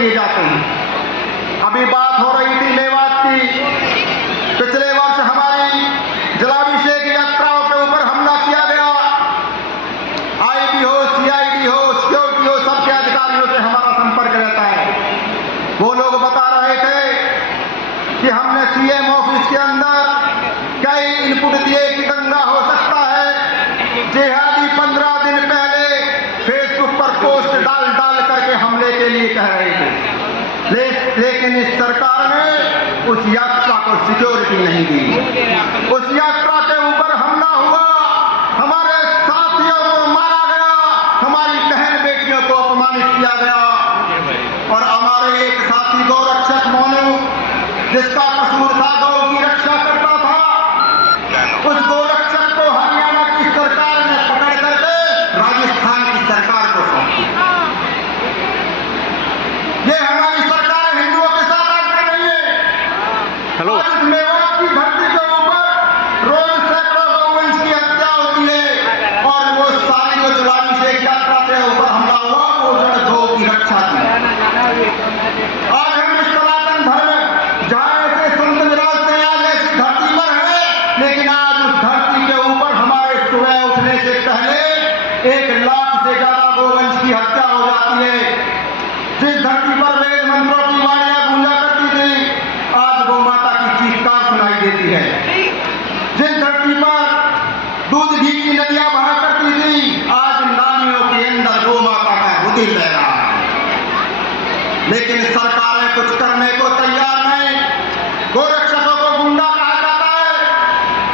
दिए जाते हैं। अभी बात हो रही थी मेवात की। पिछले वर्ष हमारी जलाभिषेक यात्राओं के ऊपर हमला किया गया। आईबी हो, सीआईडी हो, सिक्योरिटी हो, सबके अधिकारियों से हमारा संपर्क रहता है। वो लोग बता रहे थे कि हमने सीएम ऑफिस के अंदर कई इनपुट दिए कि दंगा हो सकता है। जिहादी 15 दिन पहले फेसबुक पर पोस्ट डाल करके हमले के लिए कह रहे थे, लेकिन इस सरकार ने उस यात्रा को सिक्योरिटी नहीं दी। उस यात्रा के ऊपर हमला हुआ, हमारे साथियों को मारा गया, हमारी बहन बेटियों को अपमानित किया गया। और हमारे एक साथी गौरक्षक मोनू, जिसका कसूर था गौ की रक्षा करता था, उस गौरक्षक को हरियाणा की सरकार ने पकड़ करके राजस्थान की सरकार को सौंप दिया। ये हमारी सरकार हिंदुओं के साथ आज कर रही है। आज मेवात की धरती के ऊपर रोज सैकड़ों गौवंश की हत्या होती है, और वो सारी जो जलाभिषेक यात्रा के ऊपर हमला हुआ वो गौ की रक्षा की। आज हम इस सनातन धर्म जहां ऐसे संत विराजते हैं, आज ऐसी धरती पर है, लेकिन आज उस धरती के ऊपर हमारे सुबह उठने से पहले 1 लाख से ज्यादा गौवंश की हत्या हो जाती है। जिस धरती पर वेद मंत्रों की वाणियां गूंजा करती थी, आज गौ माता की चीत्कार सुनाई देती है। जिस धरती पर दूध घी की नदियां बहा करती थी, आज नालियों के अंदर गौ माता का रुधिर बह रहा है। लेकिन सरकारें कुछ करने को तैयार नहीं। गोरक्षकों को गुंडा कहा जाता है,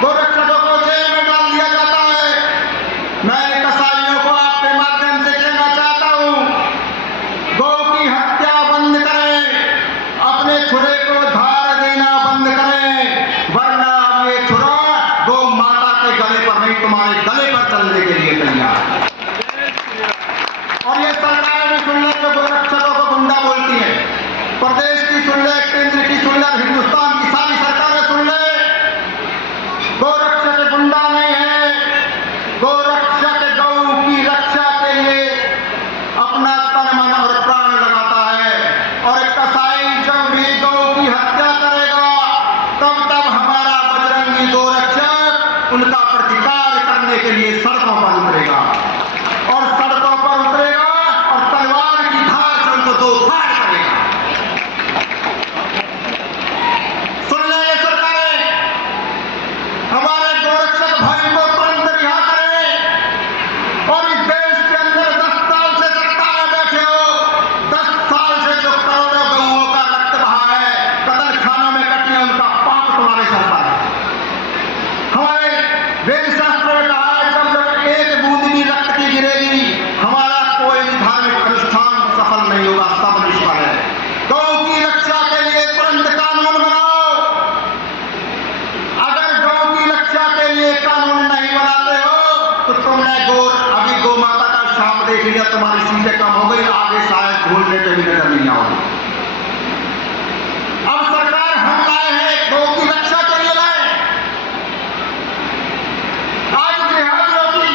गोरक्षकों को जेल में डाल दिया जाता है। मैं कसाईयों को आपके माध्यम से कहना चाहता हूं, गौ की हत्या बंद करें, अपने छुरे को धार देना बंद करें, वरना ये छुरा गौ माता के गले पर नहीं, तुम्हारे गले पर चलने के लिए तैयार है। और ये सरकार भी सुन ले जो गोरक्षकों को गुंडा बोलती है, प्रदेश की सुन ले, केंद्र की सुन ले, हिंदुस्तान की सारी सरकारें सुन ले, गोरक्षक गुंडा नहीं है। गोरक्षक गौ की रक्षा के लिए अपना तन मन और प्राण लगाता है। और कसाई जब भी गौ की हत्या करेगा, तब हमारा बजरंगी गोरक्षक उनका प्रतिकार करने के लिए सड़कों पर उतरेगा, और सड़कों पर उतरेगा और तलवार की धार से उनको दो फाड़ करेगा। सुन ले ये सरकारें, हमारे गोरक्षक भाई को तुरंत रिहा करें। और इस देश के अंदर 10 साल से सत्ता में बैठे हो, 10 साल से जो करोड़ों गौओं का रक्त बहा है, कतल खानों में कटी है, उनका पाप तुम्हारे सर पर है। हमारे वेद शास्त्रों में कहा है, जब जब एक बूंद भी रक्त की गिरेगी, हमारा कोई भी धार्मिक अनुष्ठान सफल नहीं होगा, सब निष्फल है। गौ की रक्षा के लिए तुरंत कानून बनाओ। अगर गौ की रक्षा के लिए कानून नहीं बनाते हो तो तुमने अभी गौ माता का शाप देख लिया, तुम्हारी सीटें कम हो गई, आगे शायद ढूंढने पे भी नजर नहीं आओगे। अब सरकार हम लाए हैं, गौ की रक्षा के लिए लाए। आज जिहादियों की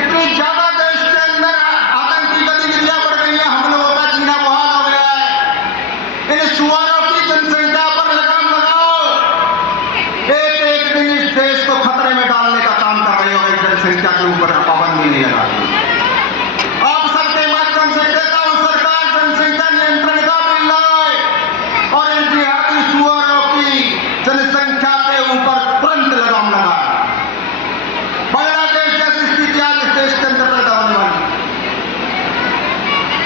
इतनी ज्यादा देश के अंदर आतंकी गतिविधियां बढ़ गई हैं, हम लोगों का जीना मुहाल हो गया है। इन सुअरों की जनसंख्या पर लगाम लगाओ। एक दिन इस देश को खतरे में डालने का काम कर रहे हो, इस जनसंख्या के ऊपर पाबंदी नहीं लगा रही। आप सबके माध्यम से कहता हूं, सरकार जनसंख्या नियंत्रण का बिल लाए और इन जिहादी सुअरों की जनसंख्या के ऊपर तुरंत लगाम लगाए। बांग्लादेश जैसी स्थिति आज इस देश के अंदर पैदा होने वाली।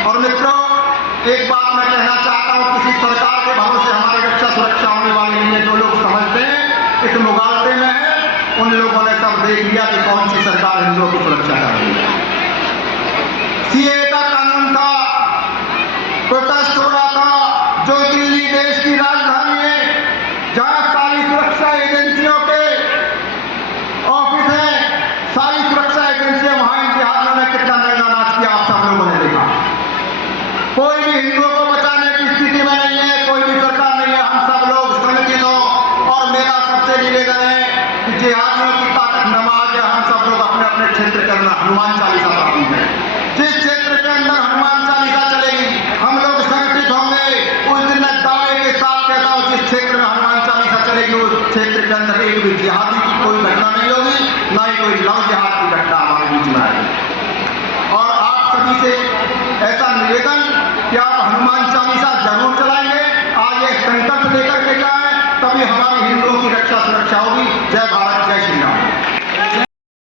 और मित्रों, एक बात मैं कहना चाहता हूं, किसी सरकार के भरोसे हमारी रक्षा सुरक्षा होने वाली नहीं है। जो लोग समझते हैं इस मुगालते में है, उन लोगों ने सब देख लिया कि कौन सी सरकार हिंदुओं की सुरक्षा कर रही है। सीए का कानून था, प्रोटेस्ट हो रहा था, जो दिल्ली देश की राजधानी है, जहां सारी सुरक्षा एजेंसियों के ऑफिस है, सारी सुरक्षा एजेंसियां, वहां इन जिहादियों ने कितना नंगा नाच किया, आप सब लोगों ने देखा। कोई भी हिंदुओं को बचाने की स्थिति में नहीं है, कोई भी सरकार नहीं है। हम सब लोग संगठित हो, और मेरा सबसे निवेदन है कि जिहादियों की ताकत नमाज है। हम सब लोग अपने अपने क्षेत्र के अंदर हनुमान चालीसा पढ़ते हैं। जिस क्षेत्र के अंदर हनुमान चालीसा चलेगी, हम लोग संगठित होंगे, के अंदर एक भी जिहादी की कोई घटना नहीं होगी, ना ही कोई लव जिहाद की घटना हमारे बीच में आएगी। और आप सभी से ऐसा निवेदन कि आप हनुमान चालीसा जरूर चलाएंगे, आज ये संकल्प लेकर के जाएं, तभी हमारी हिंदुओं की रक्षा सुरक्षा होगी। जय भारत।